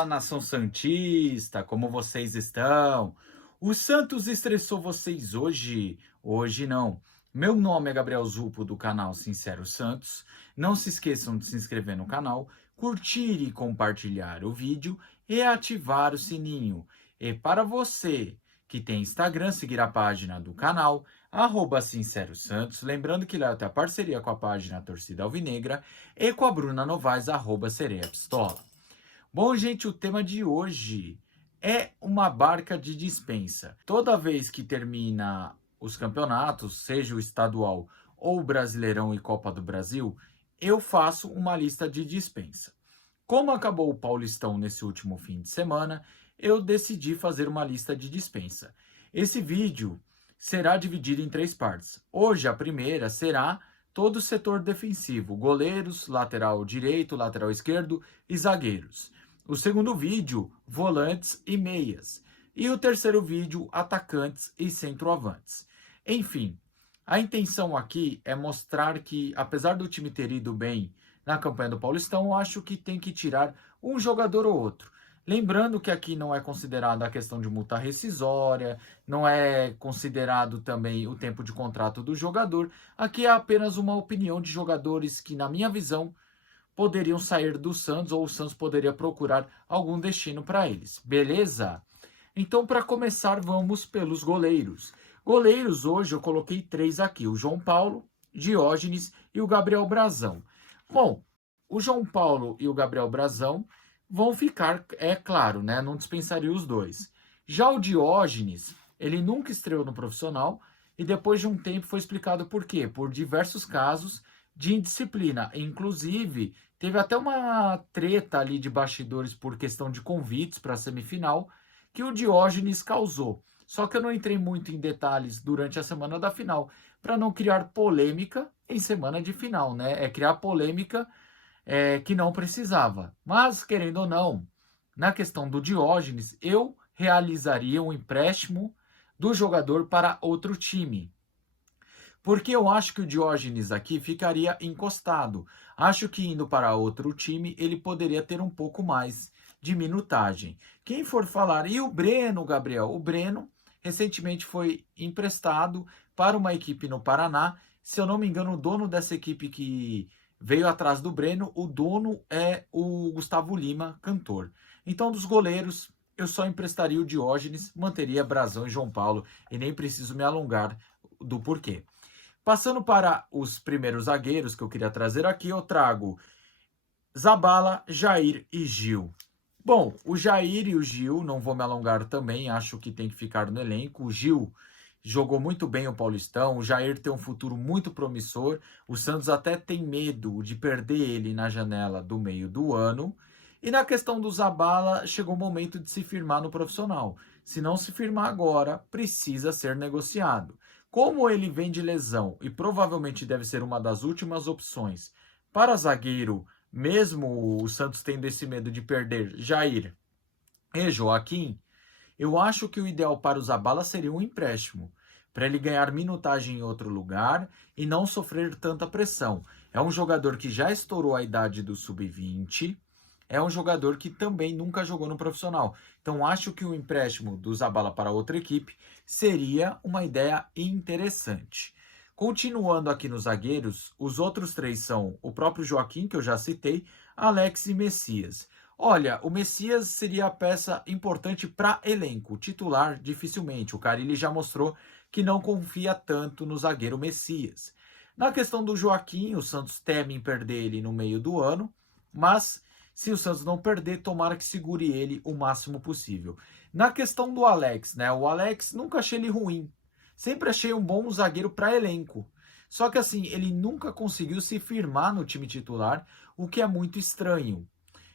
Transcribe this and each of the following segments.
Fala, nação santista, como vocês estão? O Santos estressou vocês hoje? Hoje não. Meu nome é Gabriel Zupo, do canal Sincero Santos. Não se esqueçam de se inscrever no canal, curtir e compartilhar o vídeo e ativar o sininho. E para você que tem Instagram, seguir a página do canal, Sincero Santos. Lembrando que lá tem a parceria com a página Torcida Alvinegra e com a Bruna Novaes, Sereia Pistola. Bom, gente, o tema de hoje é uma barca de dispensa. Toda vez que termina os campeonatos, seja o estadual ou o Brasileirão e Copa do Brasil, eu faço uma lista de dispensa. Como acabou o Paulistão nesse último fim de semana, eu decidi fazer uma lista de dispensa. Esse vídeo será dividido em 3 partes. Hoje, a primeira será todo o setor defensivo: goleiros, lateral direito, lateral esquerdo e zagueiros. O segundo vídeo, volantes e meias. E o terceiro vídeo, atacantes e centroavantes. Enfim, a intenção aqui é mostrar que, apesar do time ter ido bem na campanha do Paulistão, eu acho que tem que tirar um jogador ou outro. Lembrando que aqui não é considerada a questão de multa rescisória, não é considerado também o tempo de contrato do jogador. Aqui é apenas uma opinião de jogadores que, na minha visão, poderiam sair do Santos ou o Santos poderia procurar algum destino para eles. Beleza? Então, para começar, vamos pelos goleiros. Goleiros, hoje eu coloquei 3 aqui: o João Paulo, Diógenes e o Gabriel Brazão. Bom, o João Paulo e o Gabriel Brazão vão ficar, é claro, né? Não dispensaria os dois. Já o Diógenes, ele nunca estreou no profissional e depois de um tempo foi explicado por quê? Por diversos casos de indisciplina. Inclusive, teve até uma treta ali de bastidores por questão de convites para a semifinal que o Diógenes causou. Só que eu não entrei muito em detalhes durante a semana da final, para não criar polêmica em semana de final, né? É criar polêmica que não precisava. Mas, querendo ou não, na questão do Diógenes, eu realizaria um empréstimo do jogador para outro time. Porque eu acho que o Diógenes aqui ficaria encostado. Acho que indo para outro time, ele poderia ter um pouco mais de minutagem. Quem for falar, e o Breno, Gabriel? O Breno recentemente foi emprestado para uma equipe no Paraná. Se eu não me engano, o dono dessa equipe que veio atrás do Breno, o dono é o Gustavo Lima, cantor. Então, dos goleiros, eu só emprestaria o Diógenes, manteria Brazão e João Paulo, e nem preciso me alongar do porquê. Passando para os primeiros zagueiros que eu queria trazer aqui, eu trago Zabala, Jair e Gil. Bom, o Jair e o Gil, não vou me alongar também, acho que tem que ficar no elenco. O Gil jogou muito bem o Paulistão, o Jair tem um futuro muito promissor. O Santos até tem medo de perder ele na janela do meio do ano. E na questão do Zabala, chegou o momento de se firmar no profissional. Se não se firmar agora, precisa ser negociado. Como ele vem de lesão e provavelmente deve ser uma das últimas opções para zagueiro, mesmo o Santos tendo esse medo de perder Jair e Joaquim, eu acho que o ideal para o Zabala seria um empréstimo, para ele ganhar minutagem em outro lugar e não sofrer tanta pressão. É um jogador que já estourou a idade do sub-20, é um jogador que também nunca jogou no profissional. Então, acho que o empréstimo do Zabala para outra equipe seria uma ideia interessante. Continuando aqui nos zagueiros, os outros 3 são o próprio Joaquim, que eu já citei, Alex e Messias. Olha, o Messias seria a peça importante para elenco, titular dificilmente. O Carille já mostrou que não confia tanto no zagueiro Messias. Na questão do Joaquim, o Santos teme em perder ele no meio do ano, mas se o Santos não perder, tomara que segure ele o máximo possível. Na questão do Alex, né? O Alex, nunca achei ele ruim. Sempre achei um bom zagueiro para elenco. Só que assim, ele nunca conseguiu se firmar no time titular, o que é muito estranho.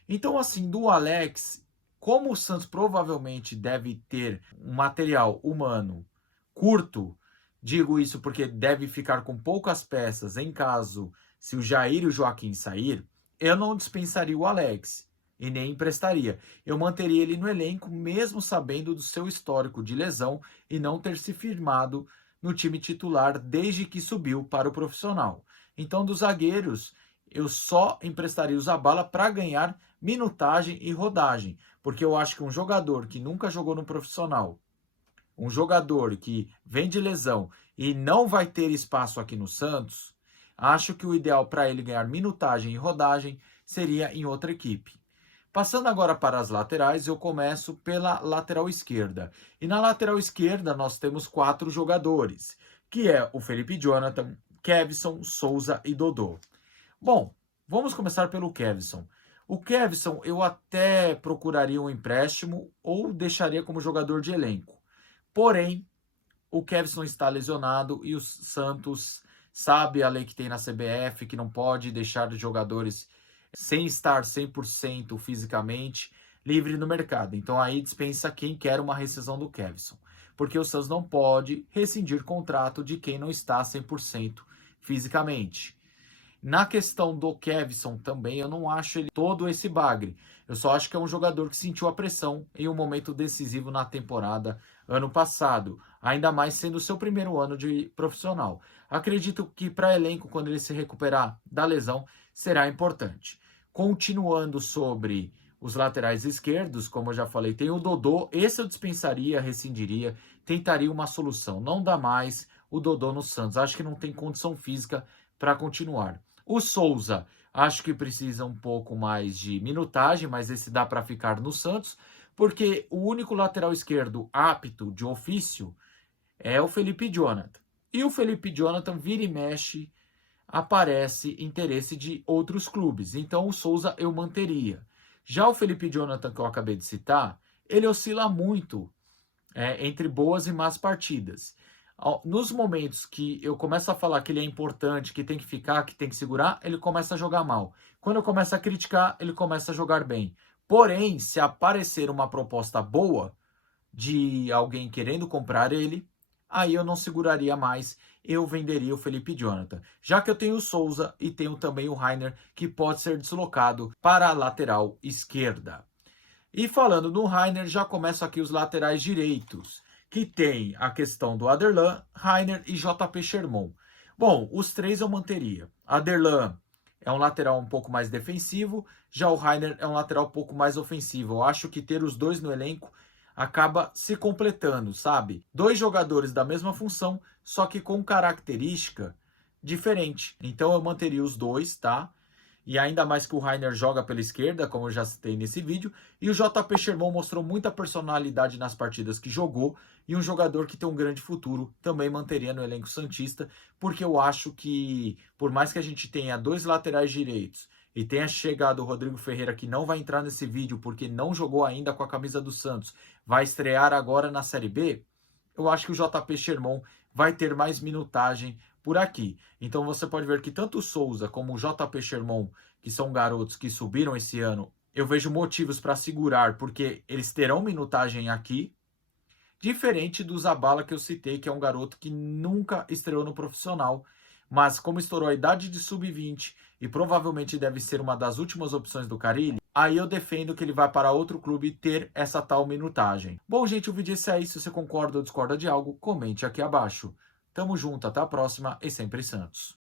Então, assim, do Alex, como o Santos provavelmente deve ter um material humano curto, digo isso porque deve ficar com poucas peças em caso se o Jair e o Joaquim sair, eu não dispensaria o Alex e nem emprestaria. Eu manteria ele no elenco, mesmo sabendo do seu histórico de lesão e não ter se firmado no time titular desde que subiu para o profissional. Então, dos zagueiros, eu só emprestaria o Zabala para ganhar minutagem e rodagem, porque eu acho que um jogador que nunca jogou no profissional, um jogador que vem de lesão e não vai ter espaço aqui no Santos, acho que o ideal para ele ganhar minutagem e rodagem seria em outra equipe. Passando agora para as laterais, eu começo pela lateral esquerda. E na lateral esquerda nós temos 4 jogadores, que é o Felipe Jonathan, Kevson, Souza e Dodô. Bom, vamos começar pelo Kevson. O Kevson eu até procuraria um empréstimo ou deixaria como jogador de elenco. Porém, o Kevson está lesionado e o Santos sabe a lei que tem na CBF, que não pode deixar os jogadores sem estar 100% fisicamente livre no mercado. Então aí dispensa quem quer uma rescisão do Kevson, porque o Santos não pode rescindir contrato de quem não está 100% fisicamente. Na questão do Kevson também, eu não acho ele todo esse bagre. Eu só acho que é um jogador que sentiu a pressão em um momento decisivo na temporada ano passado, ainda mais sendo o seu primeiro ano de profissional. Acredito que para elenco, quando ele se recuperar da lesão, será importante. Continuando sobre os laterais esquerdos, como eu já falei, tem o Dodô, esse eu dispensaria, rescindiria, tentaria uma solução. Não dá mais o Dodô no Santos, acho que não tem condição física para continuar. O Souza, acho que precisa um pouco mais de minutagem, mas esse dá para ficar no Santos, porque o único lateral esquerdo apto de ofício é o Felipe Jonathan. E o Felipe Jonathan vira e mexe, aparece interesse de outros clubes. Então o Souza eu manteria. Já o Felipe Jonathan que eu acabei de citar, ele oscila muito entre boas e más partidas. Nos momentos que eu começo a falar que ele é importante, que tem que ficar, que tem que segurar, ele começa a jogar mal. Quando eu começo a criticar, ele começa a jogar bem. Porém, se aparecer uma proposta boa de alguém querendo comprar ele, aí eu não seguraria mais, eu venderia o Felipe Jonathan. Já que eu tenho o Souza e tenho também o Rainer, que pode ser deslocado para a lateral esquerda. E falando no Rainer, já começo aqui os laterais direitos, que tem a questão do Aderlan, Rainer e JP Sherman. Bom, os três eu manteria. Aderlan é um lateral um pouco mais defensivo, já o Rainer é um lateral um pouco mais ofensivo. Eu acho que ter os dois no elenco acaba se completando, sabe? Dois jogadores da mesma função, só que com característica diferente. Então eu manteria os dois, tá? E ainda mais que o Rainer joga pela esquerda, como eu já citei nesse vídeo. E o JP Sherman mostrou muita personalidade nas partidas que jogou. E um jogador que tem um grande futuro, também manteria no elenco santista. Porque eu acho que, por mais que a gente tenha dois laterais direitos e tenha chegado o Rodrigo Ferreira, que não vai entrar nesse vídeo porque não jogou ainda com a camisa do Santos, vai estrear agora na Série B, eu acho que o JP Sherman vai ter mais minutagem por aqui. Então você pode ver que tanto o Souza como o JP Sherman, que são garotos que subiram esse ano, eu vejo motivos para segurar, porque eles terão minutagem aqui, diferente do Zabala que eu citei, que é um garoto que nunca estreou no profissional, mas como estourou a idade de sub-20 e provavelmente deve ser uma das últimas opções do Carille, aí eu defendo que ele vai para outro clube ter essa tal minutagem. Bom, gente, o vídeo é esse aí. Se você concorda ou discorda de algo, comente aqui abaixo. Tamo junto, até a próxima e sempre Santos.